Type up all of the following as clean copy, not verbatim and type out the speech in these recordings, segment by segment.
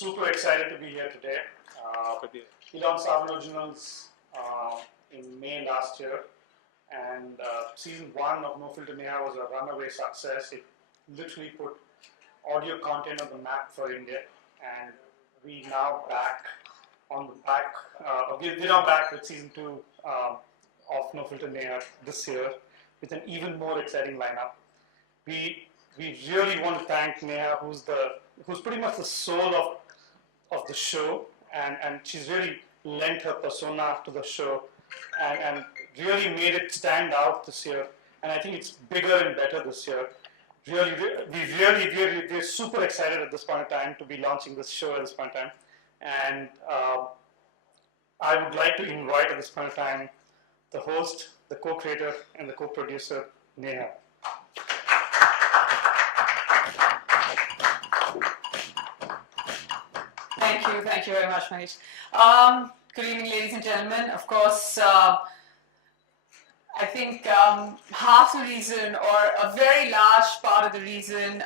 super excited to be here today. We launched 7 Originals in May last year, and season 1 of No Filter Neha was a runaway success. It literally put audio content on the map for India, and we now back on the back. We're now back with season 2 of No Filter Neha this year with an even more exciting lineup. We really want to thank Neha, who's pretty much the soul of the show, and she's really lent her persona to the show and really made it stand out this year. And I think it's bigger and better this year. We're super excited at this point in time to be launching this show at this point in time. And I would like to invite at this point in time the host, the co-creator, and the co-producer, Neha. Thank you very much, Manish. Good evening, ladies and gentlemen. Of course, I think half the reason, or a very large part of the reason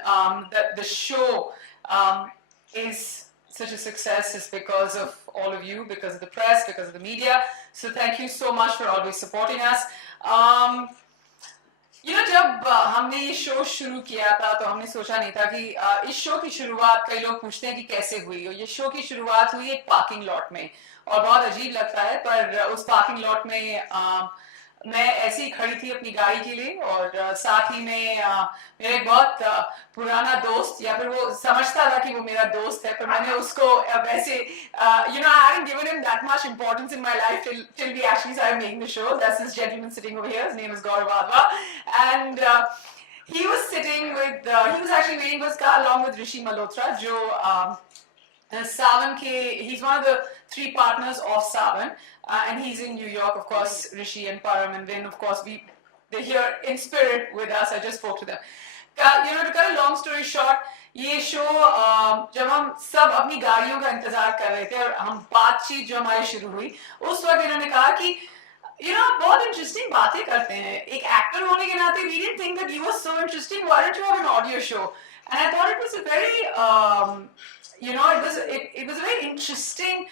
that the show is such a success is because of all of you, because of the press, because of the media. So thank you so much for always supporting us. जब हमने ये show शुरू किया था तो हमने सोचा नहीं था कि इस शो की शुरुआत कई लोग पूछते हैं कि कैसे हुई. ये शो की शुरुआत हुई एक पार्किंग लॉट में, और बहुत अजीब लगता है, पर उस पार्किंग लॉट में मैं ऐसे ही खड़ी थी अपनी गाड़ी के लिए, और साथ ही में मेरा एक बहुत पुराना दोस्त, या फिर वो समझता था कि वो मेरा दोस्त है, पर मैंने उसको वैसे I hadn't given him that much importance in my life till we actually started making the show. That's this gentleman sitting over here. His name is Gaurav Adva, and he was sitting with he was actually waiting for his car along with Rishi Malhotra, jo Savan he's one of the 3 partners of Savan, and he's in New York, of course. Rishi and Param and Vin, of course, they're here in spirit with us. I just spoke to them. To cut a long story short, ये show जब हम सब अपनी गाड़ियों का इंतजार कर रहे थे और हम बातचीत जो हमारी शुरू हुई, उस वक्त इन्होंने कहा कि बहुत इंटरेस्टिंग बातें करते हैं. एक एक्टर होने के नाते we didn't think that you were so interesting. Why don't you have an audio show? And I thought it was a very it was a very interesting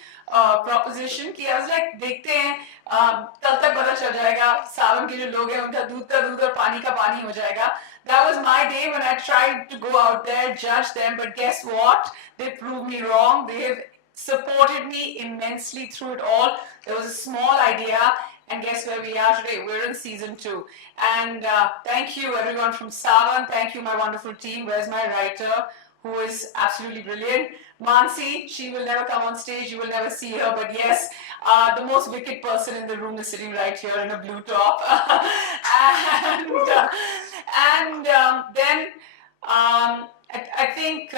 proposition. कि I was like, देखते हैं कल तक पता चल जाएगा सावन के जो लोग हैं उनका दूध का दूध और पानी का पानी हो जाएगा. That was my day when I tried to go out there, judge them, but guess what? They proved me wrong. They have supported me immensely through it all. There was a small idea, and guess where we are today? We're in season 2. And thank you everyone from Savan. Thank you my wonderful team. Where's my writer, who is absolutely brilliant? Mansi, she will never come on stage, you will never see her, but yes, the most wicked person in the room is sitting right here in a blue top. Then I think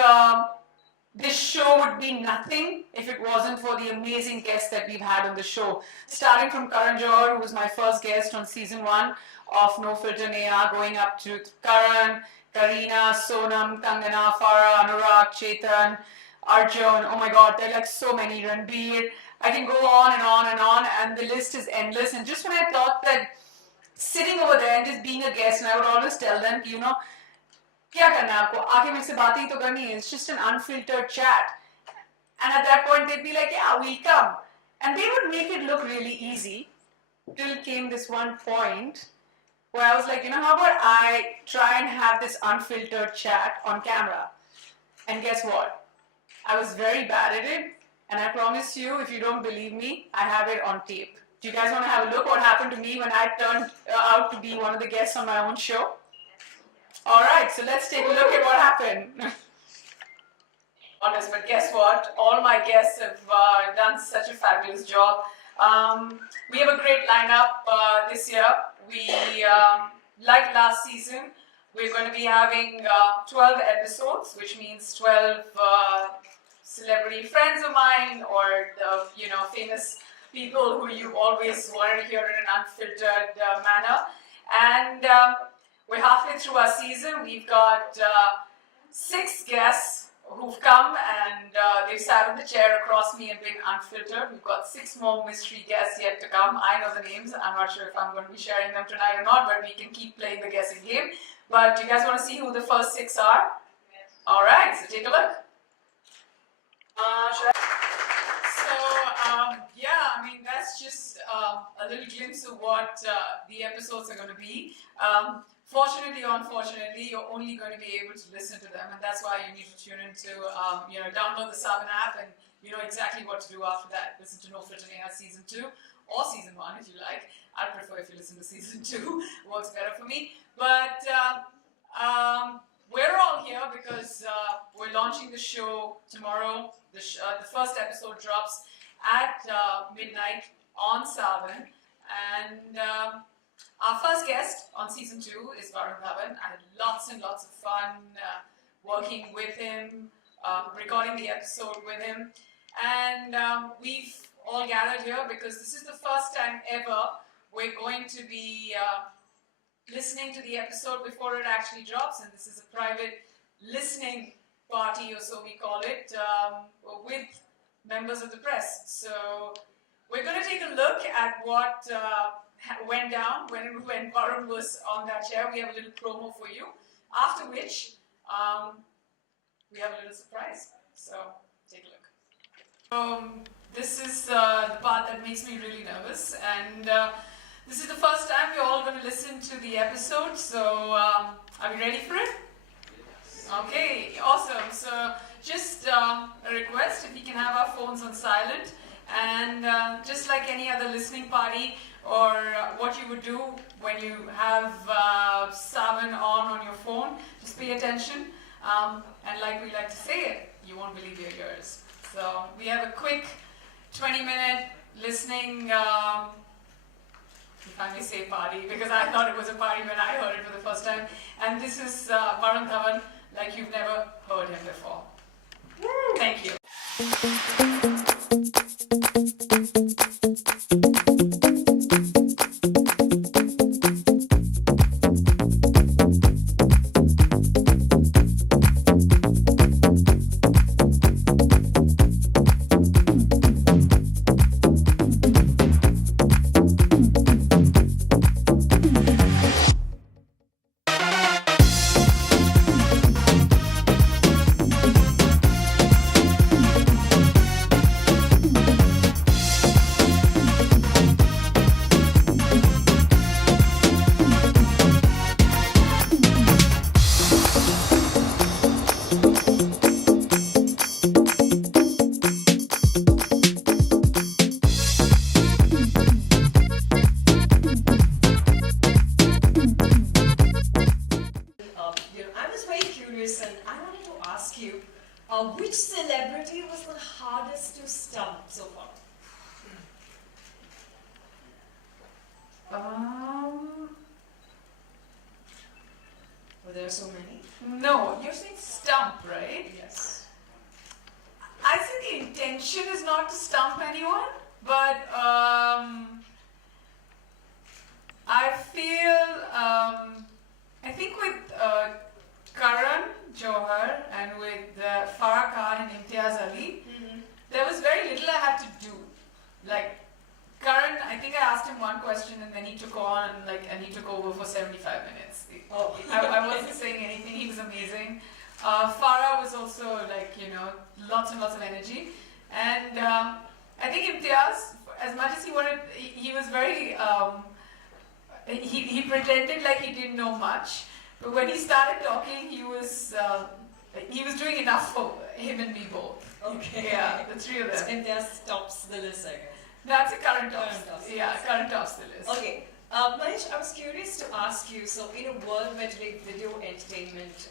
this show would be nothing if it wasn't for the amazing guests that we've had on the show. Starting from Karan Johar, who was my first guest on season 1 of No Filter Neha, going up to Karan, Kareena, Sonam, Kangana, Farah, Anurag, Chetan, Arjun, oh my god, there are like so many, Ranbir. I can go on and on and on, and the list is endless. And just when I thought that sitting over there and just being a guest, and I would always tell them, क्या करना है आपको, आके मेरे से बातें ही तो करनी है. It's just an unfiltered chat. And at that point they'd be like, yeah, we'll come. And they would make it look really easy, till came this one point where I was like, how about I try and have this unfiltered chat on camera? And guess what? I was very bad at it, and I promise you, if you don't believe me, I have it on tape. Do you guys want to have a look what happened to me when I turned out to be one of the guests on my own show? Alright, so let's take a look at what happened. Honest, but guess what? All my guests have done such a fabulous job. We have a great lineup this year. We, like last season, we're going to be having 12 episodes, which means 12 celebrity friends of mine, or the famous people who you always wanted to hear in an unfiltered manner. And we're halfway through our season. We've got 6 guests who've come, and they've sat in the chair across me and been unfiltered. We've got 6 more mystery guests yet to come. I know the names. I'm not sure if I'm going to be sharing them tonight or not, but we can keep playing the guessing game. But do you guys want to see who the first 6 are? Yes. All right, so take a look. So, yeah, I mean, that's just a little glimpse of what the episodes are going to be. Fortunately or unfortunately, you're only going to be able to listen to them, and that's why you need to tune into, download the 7 app, and you know exactly what to do after that. Listen to No Filter Neha Season 2 or Season 1 if you like. I'd prefer if you listen to Season 2, works better for me. But we're all here because we're launching the show tomorrow. The first episode drops at midnight on Savan, and our first guest on Season 2 is Varun Dhawan. I had lots and lots of fun working with him, recording the episode with him, and we've all gathered here because this is the first time ever we're going to be listening to the episode before it actually drops, and this is a private listening party, or so we call it, with members of the press. So we're going to take a look at what went down when Varun was on that chair. We have a little promo for you, after which we have a little surprise. So take a look. This is the part that makes me really nervous, and this is the first time we're all going to listen to the episode, so are we ready for it? Okay, awesome. So just a request, if we can have our phones on silent, and just like any other listening party, or what you would do when you have Savan on your phone, just pay attention, and like we like to say it, you won't believe your ears. So we have a quick 20-minute listening, if I may say, party, because I thought it was a party when I heard it for the first time. And this is Varun Dhawan, like you've never heard him before. Woo! Thank you. Which celebrity was the hardest to stump so far? Were there so many? No, you're saying stump, right? Yes. I think the intention is not to stump anyone, but I feel, I think with Karan Johar and with Farah Khan and Imtiaz Ali, there was very little I had to do. Like Karan, I think I asked him one question and then he took on, and he took over for 75 minutes. Oh. I wasn't saying anything. He was amazing. Farah was also lots and lots of energy, and I think Imtiaz, as much as he wanted, he was very. He pretended like he didn't know much. But when he started talking, he was doing enough for him and me both. Okay. Yeah, the three of them. And that stops the list, I guess. That's a current tops. Yeah, current tops the list. Okay. Manish, I was curious to ask you, so in a world where today video entertainment,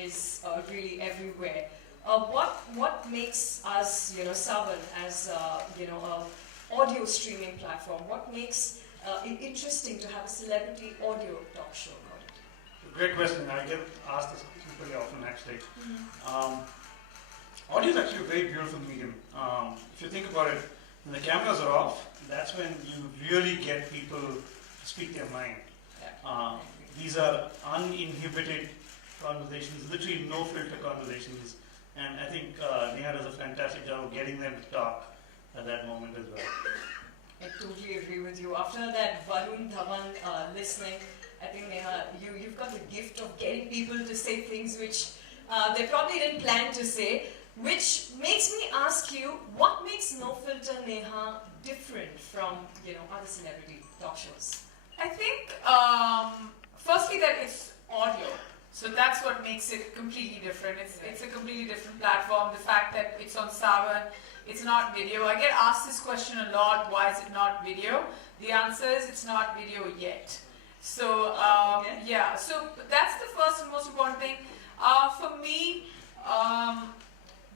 is really everywhere, what makes us, Savan, as, an audio streaming platform, what makes it interesting to have a celebrity audio talk show? Great question. I get asked this pretty often, actually. Audio is actually a very beautiful medium. If you think about it, when the cameras are off, that's when you really get people to speak their mind. These are uninhibited conversations, literally no filter conversations, and I think Neha does a fantastic job of getting them to talk at that moment as well. I totally agree with you. After that Varun Dhawan listening, I think Neha, you've got the gift of getting people to say things which they probably didn't plan to say, which makes me ask you, what makes No Filter Neha different from other celebrity talk shows? I think, firstly, that it's audio. So that's what makes it completely different. It's a completely different platform. The fact that it's on Savan, it's not video. I get asked this question a lot, why is it not video? The answer is it's not video yet. So, yeah, so that's the first and most important thing. For me,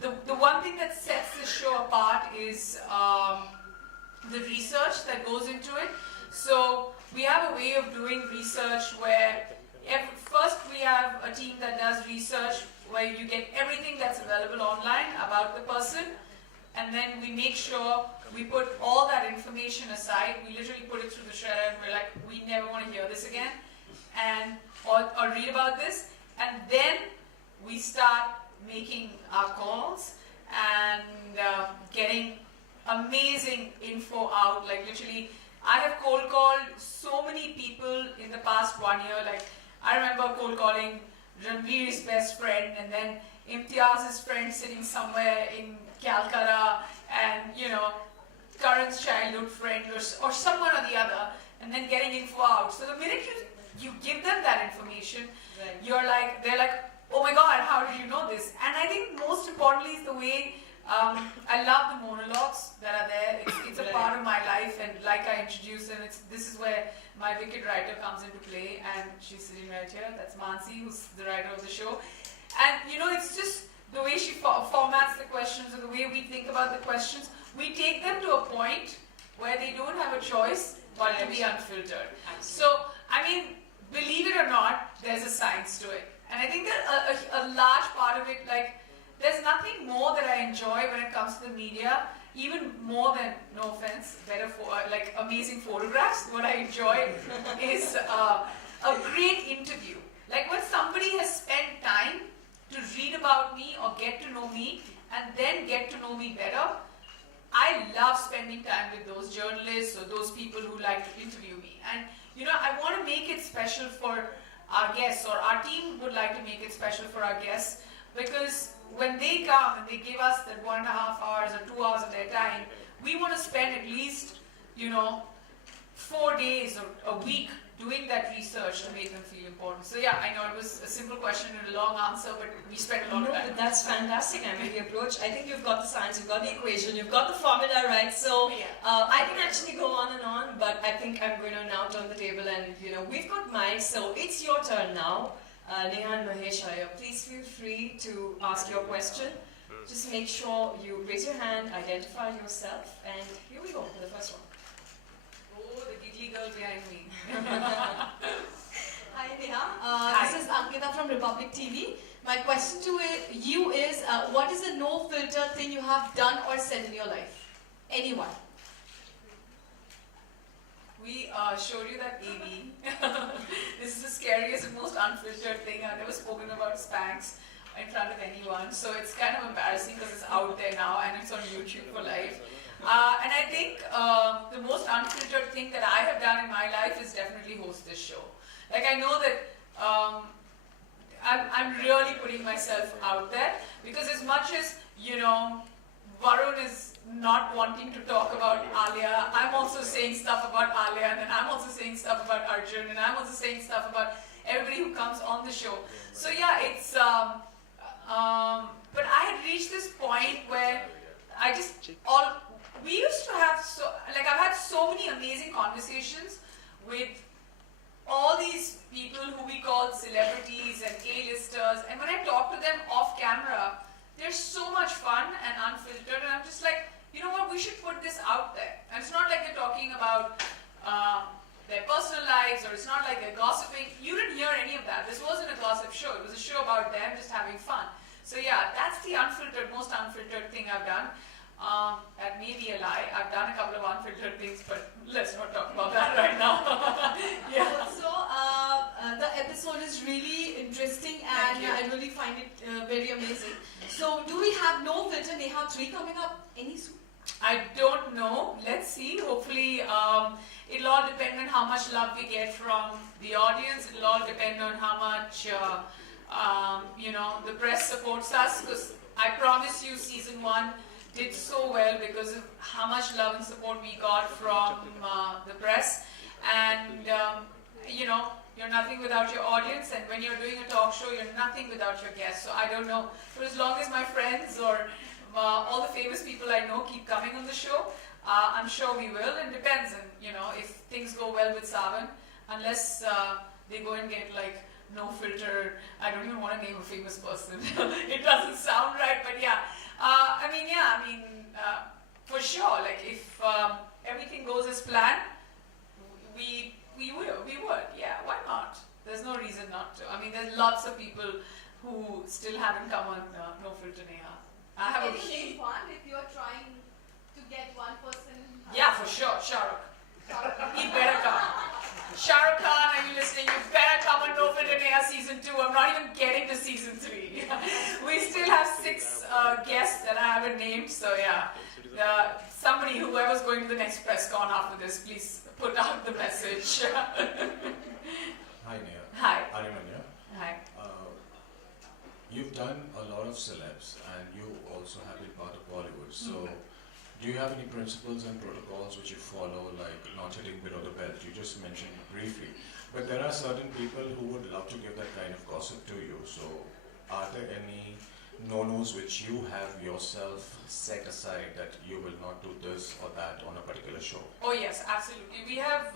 the one thing that sets this show apart is the research that goes into it. So we have a way of doing research where first we have a team that does research where you get everything that's available online about the person, and then we make sure we put all that information aside. We literally put it through the shredder and we're like, we never want to hear this again, and or read about this, and then we start making our calls and getting amazing info out. Like literally, I have cold called so many people in the past 1 year. Like I remember cold calling Ranveer's best friend, and then Imtiaz's friend sitting somewhere in Calcutta, and Karan's childhood friend or someone or the other, and then getting info out. So the minute you give them that information, right, they're like, oh my God, how did you know this? And I think most importantly is the way I love the monologues that are there. It's a part of my life, and like I introduced, and this is where my wicked writer comes into play, and she's sitting right here. That's Mansi, who's the writer of the show. And it's just the way she formats the questions, or the way we think about the questions. We take them to a point where they don't have a choice but to be unfiltered. So, I mean, believe it or not, there's a science to it. And I think that a large part of it, like, there's nothing more that I enjoy when it comes to the media, even more than, no offense, like amazing photographs. What I enjoy is a great interview. Like when somebody has spent time to read about me or get to know me and then get to know me better. I love spending time with those journalists or those people who like to interview me. And I want to make it special for our guests, or our team would like to make it special for our guests, because when they come and they give us that 1.5 hours or 2 hours of their time, we want to spend at least 4 days or a week doing that research to make them feel important. So yeah, I know it was a simple question and a long answer, but we spent a lot of time. But that's fantastic. I mean, the approach, I think you've got the science, you've got the equation, you've got the formula right. So I can actually go on and on, but I think I'm going to now turn the table, and we've got mics, so it's your turn now. Neha and Mahesh are here. Please feel free to ask your question. Just make sure you raise your hand, identify yourself, and here we go for the first one. Oh, the giggly girl behind me. Hi Neha, this is Ankita from Republic TV. My question to you is, what is the no filter thing you have done or said in your life? Anyone? We showed you that AV. This is the scariest and most unfiltered thing. I've never spoken about Spanx in front of anyone, so it's kind of embarrassing because it's out there now and it's on YouTube for life. And I think the most unfiltered thing that I have done in my life is definitely host this show. Like I know that I'm really putting myself out there, because as much as Varun is not wanting to talk about Alia, I'm also saying stuff about Alia, and then I'm also saying stuff about Arjun, and I'm also saying stuff about everybody who comes on the show. So yeah, it's but I had reached this point where we used to have I've had so many amazing conversations with all these people who we call celebrities and A-listers, and when I talk to them off camera, they're so much fun and unfiltered, and I'm just like, you know what, we should put this out there. And it's not like they're talking about their personal lives, or it's not like they're gossiping. You didn't hear any of that. This wasn't a gossip show. It was a show about them just having fun. So yeah, that's the most unfiltered thing I've done. That may be a lie. I've done a couple of unfiltered things, but let's not talk about that right now. Yeah. Also, the episode is really interesting, and I really find it very amazing. So, do we have No Filter Neha 3 coming up any soon? I don't know. Let's see. Hopefully, it'll all depend on how much love we get from the audience. It'll all depend on how much The press supports us because I promise you season 1 did so well because of how much love and support we got from the press. And, you're nothing without your audience, and when you're doing a talk show, you're nothing without your guests. So I don't know, for as long as my friends or all the famous people I know keep coming on the show, I'm sure we will. It depends on, if things go well with Savan, unless they go and get like no filter. I don't even want to name a famous person. It doesn't sound right, but yeah. For sure, like if everything goes as planned, we would, yeah, why not? There's no reason not to. I mean, there's lots of people who still haven't come on No Filter Neha. I have a Any one if you're trying to get one person? Yeah, for sure, Shah Rukh. He better come. Shah Rukh Khan, are you listening? You better come on No Filter Neha season 2. I'm not even getting to season 3. We still have 6 guests that I haven't named, so yeah. Somebody, whoever's going to the next press con after this, please put out the message. Hi Neha. Hi. Arimanya. Hi. You've done a lot of celebs and you also have been part of Bollywood. So do you have any principles and protocols which you follow, like not hitting below the belt? You just mentioned briefly. But there are certain people who would love to give that kind of gossip to you. So are there any no-nos which you have yourself set aside that you will not do this or that on a particular show? Oh yes, absolutely. We have,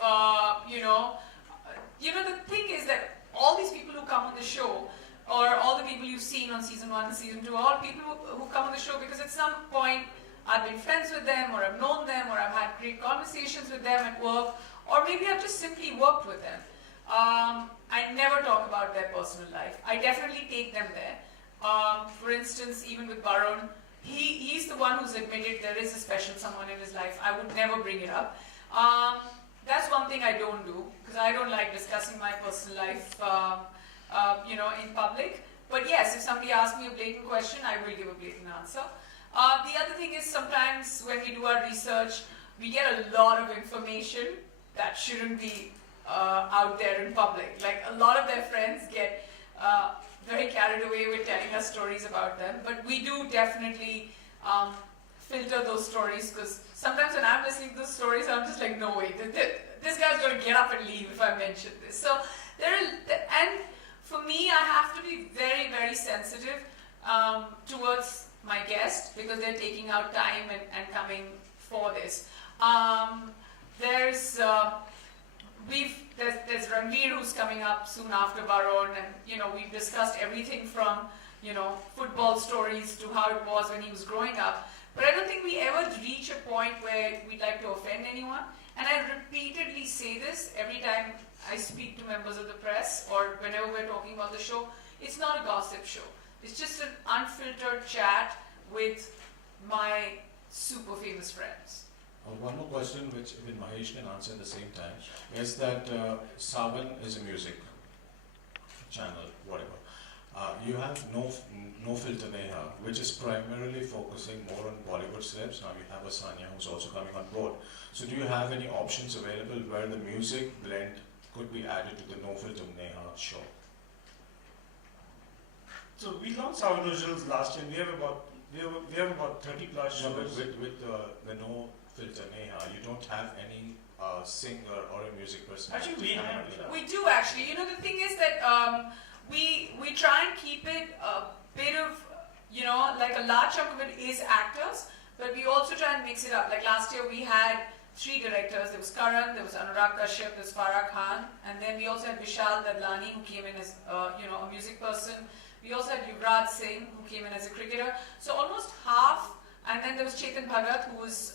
the thing is that all these people who come on the show, or all the people you've seen on season 1 and season 2, are all people who come on the show because at some point I've been friends with them, or I've known them, or I've had great conversations with them at work, or maybe I've just simply worked with them. I never talk about their personal life. I definitely take them there. For instance, even with Varun, he's the one who's admitted there is a special someone in his life. I would never bring it up. That's one thing I don't do, because I don't like discussing my personal life, in public. But yes, if somebody asks me a blatant question, I will give a blatant answer. The other thing is sometimes when we do our research, we get a lot of information that shouldn't be out there in public. Like a lot of their friends get very carried away with telling us stories about them, but we do definitely filter those stories, because sometimes when I'm listening to those stories, I'm just like, no way, this guy's going to get up and leave if I mention this. So and for me, I have to be very, very sensitive towards my guest, because they're taking out time and coming for this. There's Ranveer who's coming up soon after Varun, and we've discussed everything from football stories to how it was when he was growing up. But I don't think we ever reach a point where we'd like to offend anyone. And I repeatedly say this every time I speak to members of the press or whenever we're talking about the show. It's not a gossip show. It's just an unfiltered chat with my super famous friends. One more question which even Mahesh can answer at the same time is that Savan is a music channel, whatever. You have no Filter Neha, which is primarily focusing more on Bollywood celebs. Now you have Asanya who's also coming on board. So do you have any options available where the music blend could be added to the No Filter Neha show? So we launched our originals last year. We have about 30 plus shows. No, but with the No Filter Neha, you don't have any singer or a music person. Actually, we have. We do actually. The thing is that we try and keep it a bit of, like a large chunk of it is actors, but we also try and mix it up. Like last year we had 3 directors. There was Karan, there was Anurag Kashyap, there was Farah Khan, and then we also had Vishal Dadlani, who came in as a music person. We also had Yuvraj Singh, who came in as a cricketer. So almost half, and then there was Chetan Bhagat, who is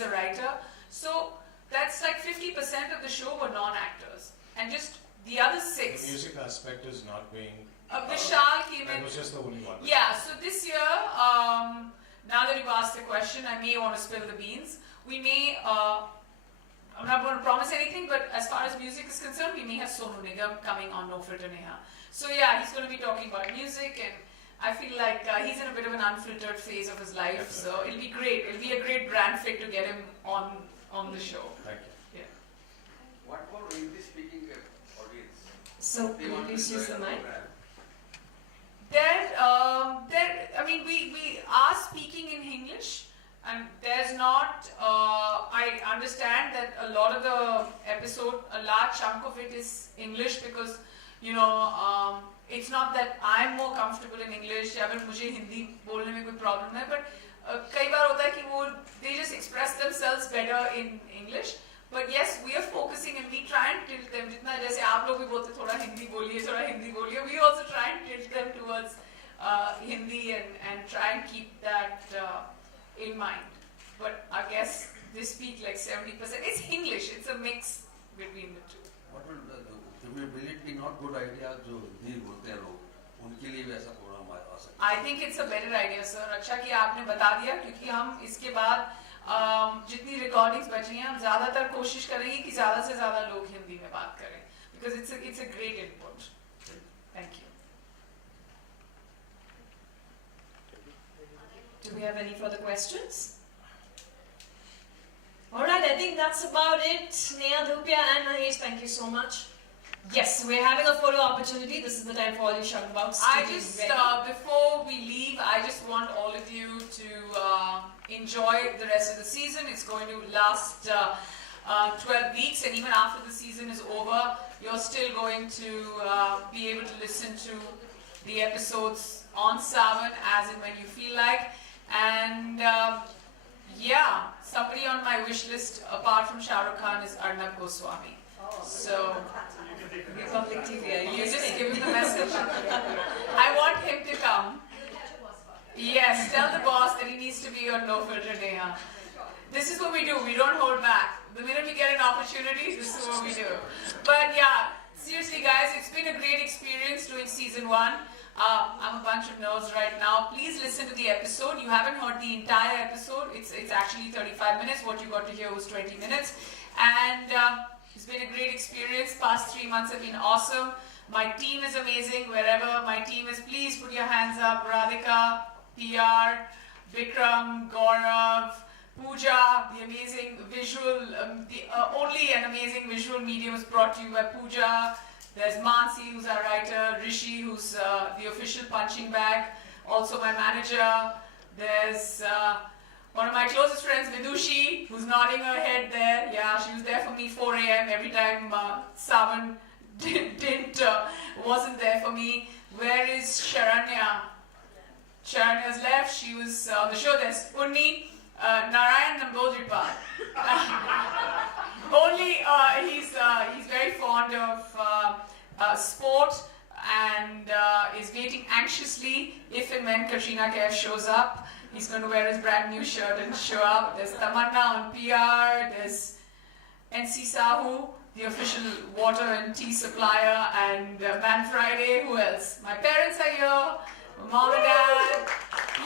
a writer. So that's like 50% of the show were non-actors, and just the other 6. The music aspect is not being. Vishal came in. That was just the only one. Yeah. So this year, now that you've asked the question, I may want to spill the beans. We may. I'm not going to promise anything, but as far as music is concerned, we may have Sonu Nigam coming on No Filter Neha. So yeah, he's going to be talking about music, and I feel like he's in a bit of an unfiltered phase of his life. So it'll be great. It'll be a great brand fit to get him on the show. Thank you. Yeah. What for English speaking audience? So They want to please use the join mic. program. I mean, we are speaking in English, and there's not. I understand that a lot of the episode, a large chunk of it is English because, you know, it's not that I'm more comfortable in English या फिर मुझे हिंदी बोलने में कोई problem है, but कई बार होता है कि वो they just express themselves better in English. But yes, we are focusing and we try and tilt them. जितना जैसे आप लोग भी बोलते थोड़ा हिंदी बोलिए, we also try and tilt them towards Hindi and try and keep that in mind. But I guess they speak like 70%. It's English. It's a mix between the two. What will it be not good idea जो हिंदी बोलते हैं लोग उनके लिए भी ऐसा programme आ सकता है? I think it's a better idea, sir. अच्छा कि आपने बता दिया क्योंकि हम इसके बाद जितनी रिकॉर्डिंग्स बची हैं हम ज़्यादातर कोशिश करेंगे कि ज़्यादा से ज़्यादा लोग हिंदी में बात करें because it's a great input. Thank you. Do we have any further questions? Alright, I think that's about it. Neha Dhupia and Mahesh, thank you so much. Yes, we're having a photo opportunity. This is the time for all you shutterbugs. I just, before we leave, I just want all of you to enjoy the rest of the season. It's going to last 12 weeks, and even after the season is over, you're still going to be able to listen to the episodes on Savan as and when you feel like. And yeah, somebody on my wish list apart from Shah Rukh Khan is Arnab Goswami. So Public TV. you just give him the message. I want him to come. Yes, tell the boss that he needs to be on No Filter Neha. This is what we do. We don't hold back. The minute we get an opportunity, this is what we do. But yeah, seriously guys, it's been a great experience doing season 1. I'm a bunch of nerves right now. Please listen to the episode. You haven't heard the entire episode. It's actually 35 minutes. What you got to hear was 20 minutes. And it's been a great experience. Past 3 months have been awesome. My team is amazing. Wherever my team is, please put your hands up. Radhika, PR, Vikram, Gaurav, Pooja, the amazing visual, only an amazing visual medium was brought to you by Pooja. There's Mansi, who's our writer, Rishi, who's the official punching bag, also my manager. There's one of my closest friends, Vidushi, who's nodding her head there. Yeah, she was there for me 4 a.m. every time Savan wasn't there for me. Where is Sharanya? Sharanya's left. She was on the show. There's Unni, Narayan Nambodripal. Only he's very fond of sport and is waiting anxiously if and when Katrina Kaif shows up. He's going to wear his brand new shirt and show up. There's Tamanna on PR. There's NC Sahu, the official water and tea supplier, and Man Friday. Who else? My parents are here. My mom and dad.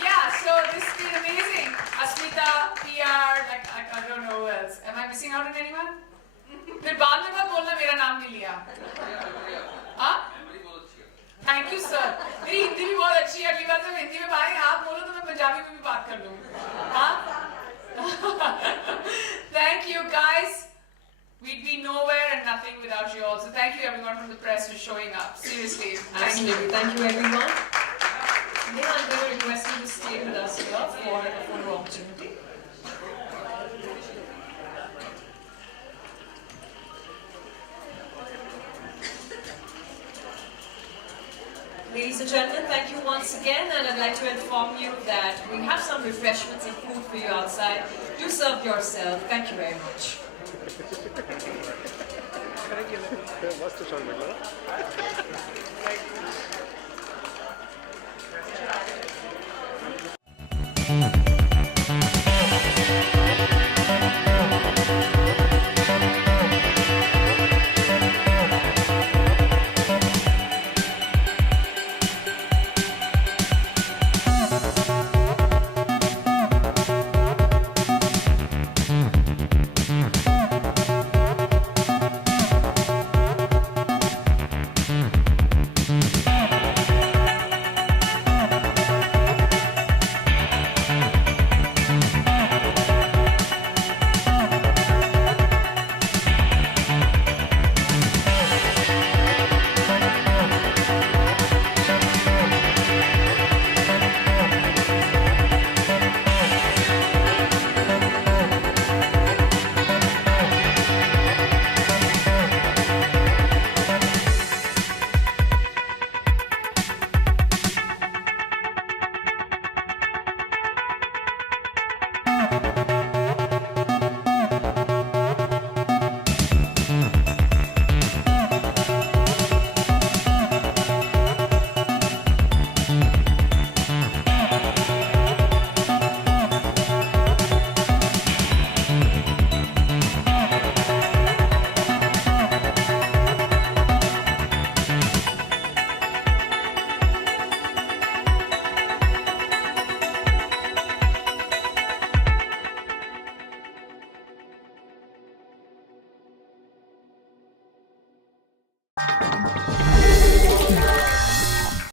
Yeah, so this has been amazing. Asmita, PR, like I don't know who else. Am I missing out on anyone? फिर बाद में मत बोलना मेरा नाम नहीं लिया. हाँ? Thank you sir. मेरी हिंदी भी बहुत अच्छी है. अगली बार जब हिंदी में बात आप बोलो तो मैं पंजाबी में भी बात कर लूँ. हाँ? Thank you guys. We'd be nowhere and nothing without you all. So thank you everyone from the press for showing up. Seriously. Absolutely. Thank you everyone. Neha, I'm going to request you to stay with us here for a photo opportunity. Ladies and gentlemen, thank you once again, and I'd like to inform you that we have some refreshments and food for you outside. Do serve yourself. Thank you very much. Thank you.